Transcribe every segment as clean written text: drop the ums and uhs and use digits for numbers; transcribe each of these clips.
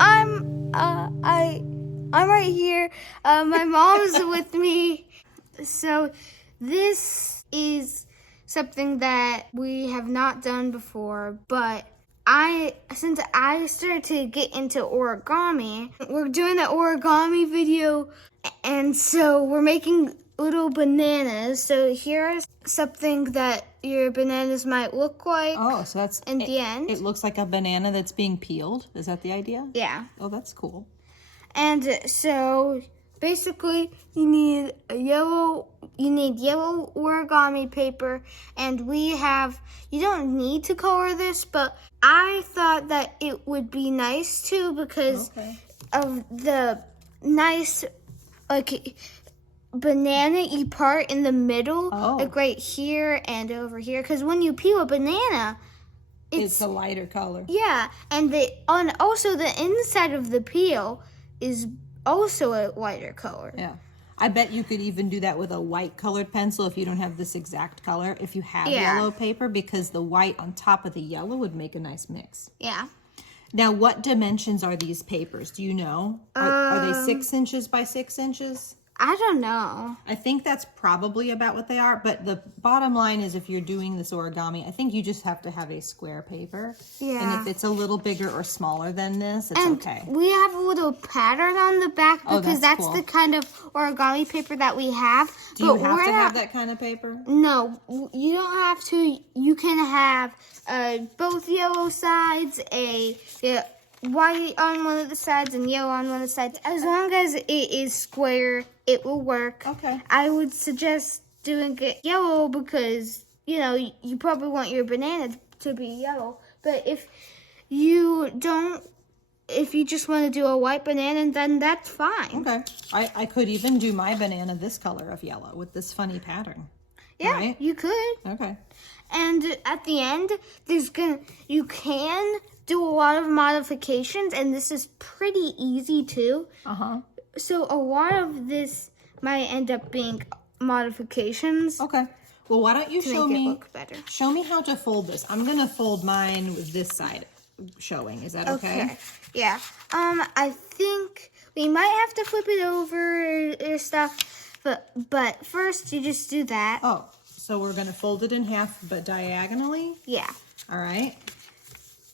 I'm right here. My mom's with me. So this is something that we have not done before, but since I started to get into origami, we're doing an origami video, and so we're making little bananas. So here's something that your bananas might look like. Oh, so that's in the end. It looks like a banana that's being peeled. Is that the idea? Yeah. Oh, that's cool. And so basically you need yellow origami paper, and you don't need to color this, but I thought that it would be nice too because of the nice banana-y part in the middle, like right here and over here, because when you peel a banana, it's a lighter color. Yeah, and also the inside of the peel is also a lighter color. Yeah. I bet you could even do that with a white colored pencil if you don't have this exact color, if you have yellow paper, because the white on top of the yellow would make a nice mix. Yeah. Now, what dimensions are these papers? Do you know? Are they 6 inches by 6 inches? I don't know. I think that's probably about what they are, but the bottom line is if you're doing this origami, I think you just have to have a square paper. Yeah. And if it's a little bigger or smaller than this, it's okay. We have a little pattern on the back because that's cool. The kind of origami paper that we have. Do you have to have that kind of paper? No, you don't have to. You can have both yellow sides, white on one of the sides and yellow on one of the sides. As long as it is square, it will work. Okay. I would suggest doing it yellow because, you probably want your banana to be yellow. But if you just want to do a white banana, then that's fine. Okay. I could even do my banana this color of yellow with this funny pattern. Yeah, right? You could. Okay. And at the end, you can do a lot of modifications, and this is pretty easy too. So a lot of this might end up being modifications. Okay. Well, why don't you show me how to fold this? I'm gonna fold mine with this side showing. Is that okay? Yeah. I think we might have to flip it over or stuff, but first you just do that. Oh, so we're gonna fold it in half, but diagonally? Yeah. All right.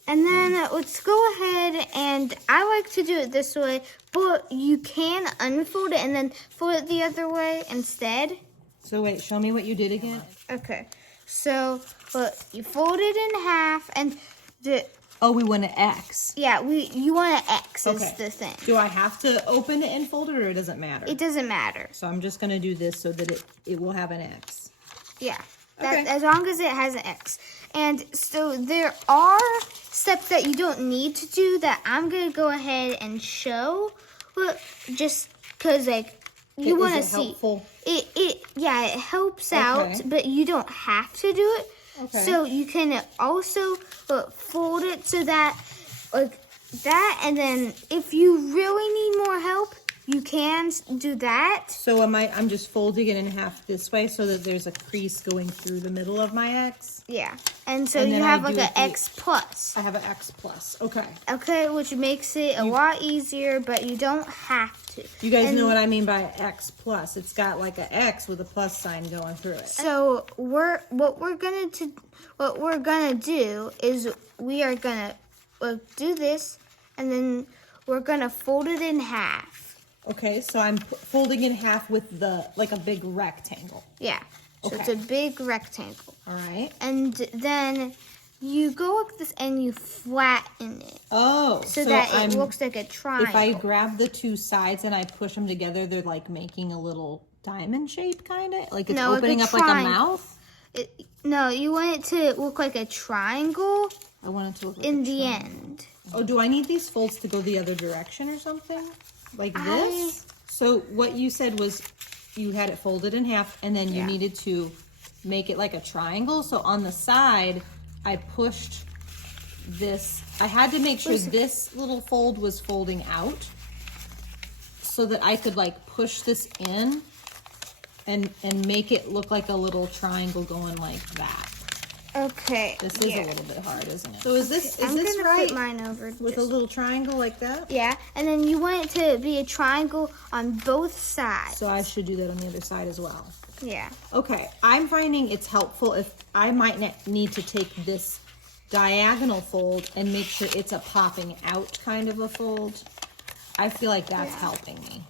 And then let's go ahead, and I like to do it this way, but you can unfold it and then fold it the other way instead. So wait, show me what you did again. Okay. So you fold it in half, and we want to X. Yeah, you want to X is the thing. Do I have to open it and fold it, or it doesn't matter? It doesn't matter. So I'm just going to do this so that it will have an X. Yeah. As long as it has an X. And so there are steps that you don't need to do that I'm going to go ahead and show. But just because, you want to see. Helpful? It helps out, but you don't have to do it. Okay. So you can also fold it so that, that. And then if you really need more help, you can do that. So I'm just folding it in half this way so that there's a crease going through the middle of my X? Yeah. And so you have an X plus. I have an X plus. Okay. Okay, which makes it a lot easier, but you don't have to. You guys know what I mean by X plus. It's got like an X with a plus sign going through it. So what we're gonna do is we are gonna do this, and then we're gonna fold it in half. Okay, so I'm folding in half with a big rectangle. Yeah, so it's a big rectangle. All right. And then you go like this and you flatten it. Oh. So that it looks like a triangle. If I grab the two sides and I push them together, they're like making a little diamond shape, kind of? Like it's opening up like a mouth? No, you want it to look like a triangle. I want it to look like in the end. Oh, do I need these folds to go the other direction or something? Like this? So what you said was you had it folded in half, and then you needed to make it like a triangle. So on the side, I pushed this. I had to make sure this little fold was folding out so that I could push this in and make it look like a little triangle going like that. Okay. This is a little bit hard, isn't it? So is this I'm this gonna right? put mine over With a little triangle like that? Yeah, and then you want it to be a triangle on both sides. So I should do that on the other side as well. Yeah. Okay, I'm finding it's helpful if I might need to take this diagonal fold and make sure it's a popping out kind of a fold. I feel like that's helping me.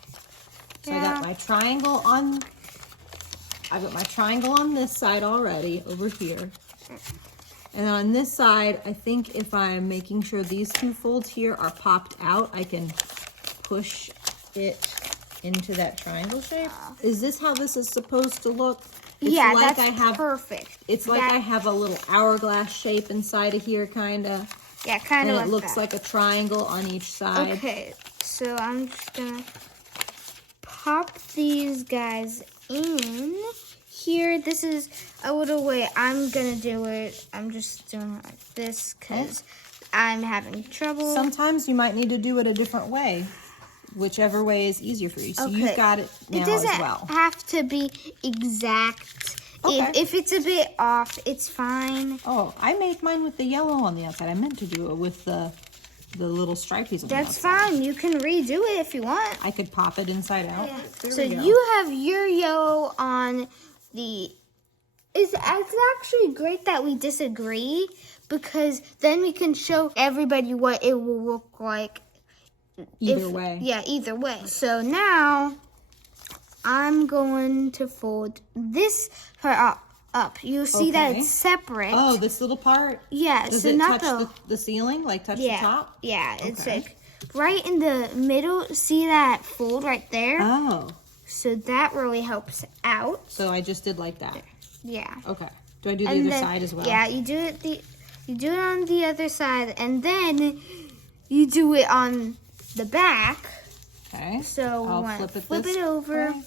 So I got my triangle on, I've got my triangle on this side already over here. And on this side, I think if I'm making sure these two folds here are popped out, I can push it into that triangle shape. Is this how this is supposed to look? It's Yeah, like that's perfect. It's like I have a little hourglass shape inside of here, kind of. Yeah, kind of And like it looks that. like a triangle on each side. Okay, so I'm just gonna pop these guys in here. This is a little way I'm gonna do it. I'm just doing it like this because I'm having trouble. Sometimes you might need to do it a different way, whichever way is easier for you. So you've got it now It doesn't as well. have to be exact. Okay. If it's a bit off, it's fine. Oh, I made mine with the yellow on the outside. I meant to do it with the little stripies on the That's outside. fine. You can redo it if you want. I could pop it inside out. There So we go. you have your yellow on the... It's actually great that we disagree because then we can show everybody what it will look like. Either way. Yeah, either way. So now I'm going to fold this part up. You'll see that Okay. it's separate. Oh, this little part? Yeah, Does so it not touch the ceiling? Like touch the top? Yeah, it's Okay. like right in the middle. See that fold right there? Oh. So that really helps out. So I just did like that. Yeah. Okay. Do I do the other side as well? Yeah, you do it on the other side, and then you do it on the back. Okay. So I'll we want to flip flip this it over, way.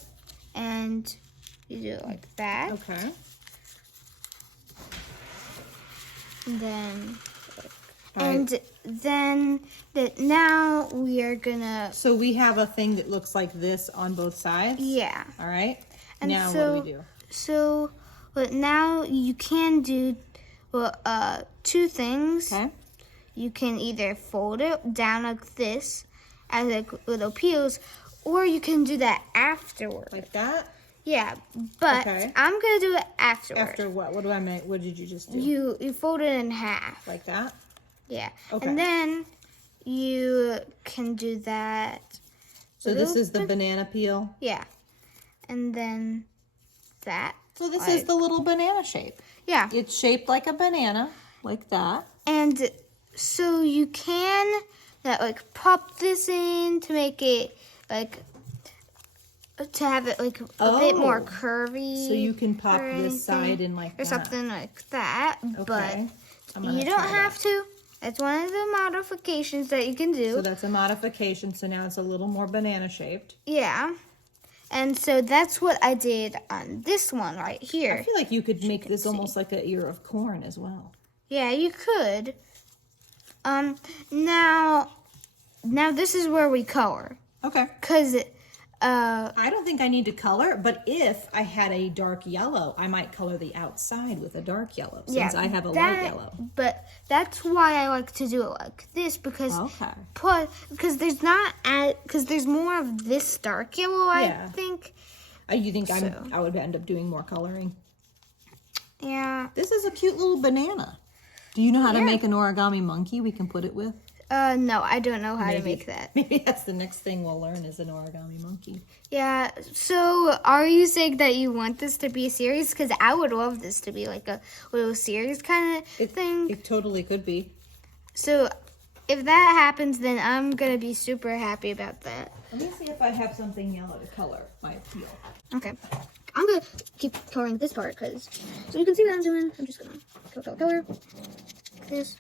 and you do it like that. Okay. And then, All right. now we are gonna. So we have a thing that looks like this on both sides? Yeah. All right. And now so, what do we do? So, but now you can do two things. Okay. You can either fold it down like this as like little peels, or you can do that afterward. Like that? Yeah, but Okay. I'm gonna do it afterward. After what? What do I make? What did you just do? You fold it in half. Like that? Yeah. Okay. And then you can do that. So this little is the bit- banana peel. Yeah. And then that. So this is the little banana shape. Yeah. It's shaped like a banana, like that. And so you can pop this in to make it to have it like a bit more curvy. So you can pop or this side anything, in like or that. something like that. Okay. But I'm gonna you don't try have to. That's one of the modifications that you can do. So that's a modification. So now it's a little more banana shaped. Yeah. And so that's what I did on this one right I here. feel like you could make this almost like an ear of corn as well. Yeah, you could. Now this is where we color. Okay. Cause I don't think I need to color, but if I had a dark yellow, I might color the outside with a dark yellow since I have a light yellow. But that's why I like to do it like this because Okay. because there's more of this dark yellow. Yeah. I think. You think I would end up doing more coloring? Yeah. This is a cute little banana. Do you know how to make an origami monkey we can put it with? No, I don't know how to make that. Maybe that's the next thing we'll learn is an origami monkey. Yeah, so are you saying that you want this to be a series? Because I would love this to be like a little series kind of thing. It totally could be. So if that happens, then I'm going to be super happy about that. Let me see if I have something yellow to color my appeal. Okay. I'm going to keep coloring this part because so you can see what I'm doing. I'm just going to color like this.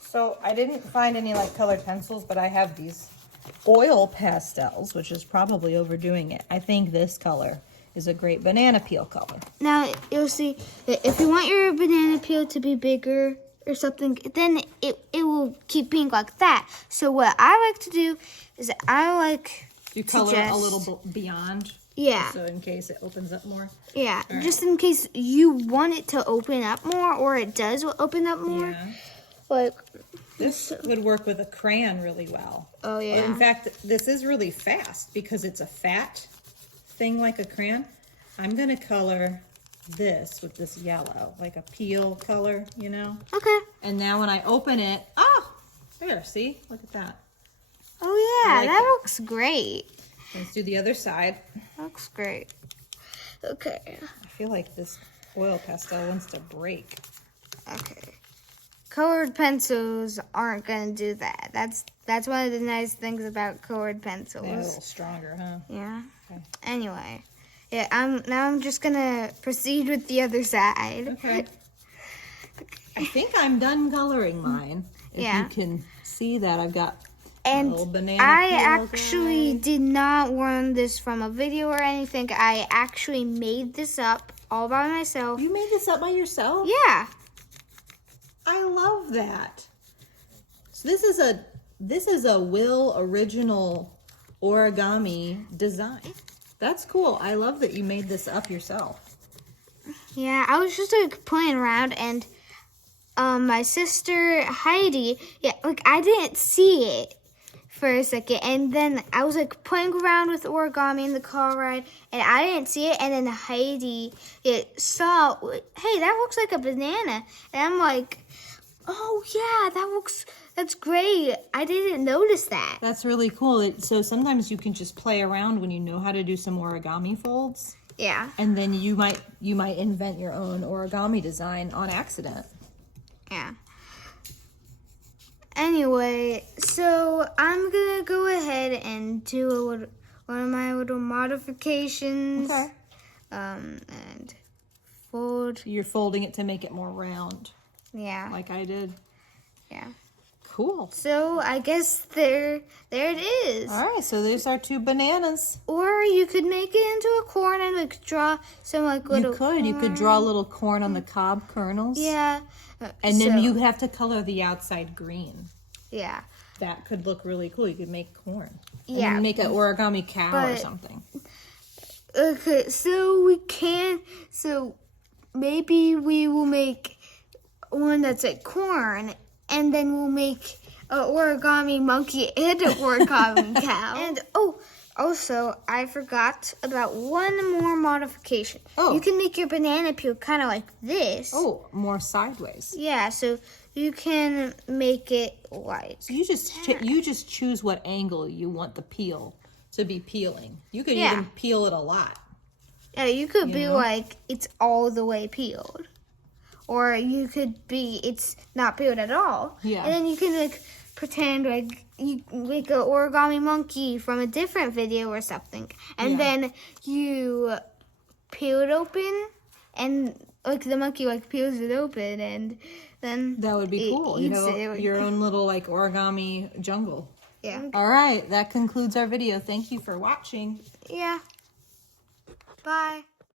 So I didn't find any like colored pencils, but I have these oil pastels, which is probably overdoing it. I think this color is a great banana peel color. Now you'll see that if you want your banana peel to be bigger or something, then it will keep being like that. So what I like to do is I like You color a just- little beyond. Yeah. So in case it opens up more. Yeah, All right. just in case you want it to open up more, or it does open up more. Yeah. Like, This would work with a crayon really well. oh yeah. In fact, this is really fast because it's a fat thing like a crayon. I'm gonna color this with this yellow, like a peel color, you know? Okay. And now when I open it, oh, there, see? Look at that. Oh yeah, like that it. looks great. Let's do the other side. Looks great. Okay. I feel like this oil pastel wants to break. Okay. Colored pencils aren't gonna do that. That's one of the nice things about colored pencils. They're a little stronger, huh? Yeah. Okay. Anyway, yeah. I'm just gonna proceed with the other side. Okay. I think I'm done coloring mine. If Yeah. you can see that, I've got And little banana I peel actually guy. did not learn this from a video or anything. I actually made this up all by myself. You made this up by yourself? Yeah. I love that. So this is a Will original origami design. That's cool. I love that you made this up yourself. Yeah, I was just like playing around, and my sister Heidi, yeah, like I didn't see it for a second, and then I was like playing around with origami in the car ride, and I didn't see it, and then Heidi saw, hey, that looks like a banana, and I'm like, oh yeah, that's great. I didn't notice that. That's really cool. So sometimes you can just play around when you know how to do some origami folds, Yeah. and then you might invent your own origami design on accident. Yeah. Anyway, so I'm gonna go ahead and do one of my little modifications. Okay. And fold. You're folding it to make it more round, Yeah. like I did. Yeah. Cool. So I guess there it is. All right, so there's our two bananas. Or you could make it into a corn and like draw some like little. You could draw a little corn on the cob kernels. Yeah. And then so- you have to color the outside green. Yeah. That could look really cool. You could make corn. And Yeah. then make an origami cow or But- something. Okay, so we can. So maybe we will make one that's like corn, and then we'll make an origami monkey and an origami cow. And also I forgot about one more modification. Oh. You can make your banana peel kind of like this. Oh, more sideways. Yeah, so you can make it like. So you just choose what angle you want the peel to be peeling. You could Yeah. even peel it a lot. Yeah, you could be know? like it's all the way peeled. Or you could be it's not peeled at all. Yeah. And then you can like pretend like you make an origami monkey from a different video or something. And Yeah. then you peel it open and like the monkey like peels it open and then That would be it cool. You eats know, it. your own little like origami jungle. Yeah. All right, that concludes our video. Thank you for watching. Yeah. Bye.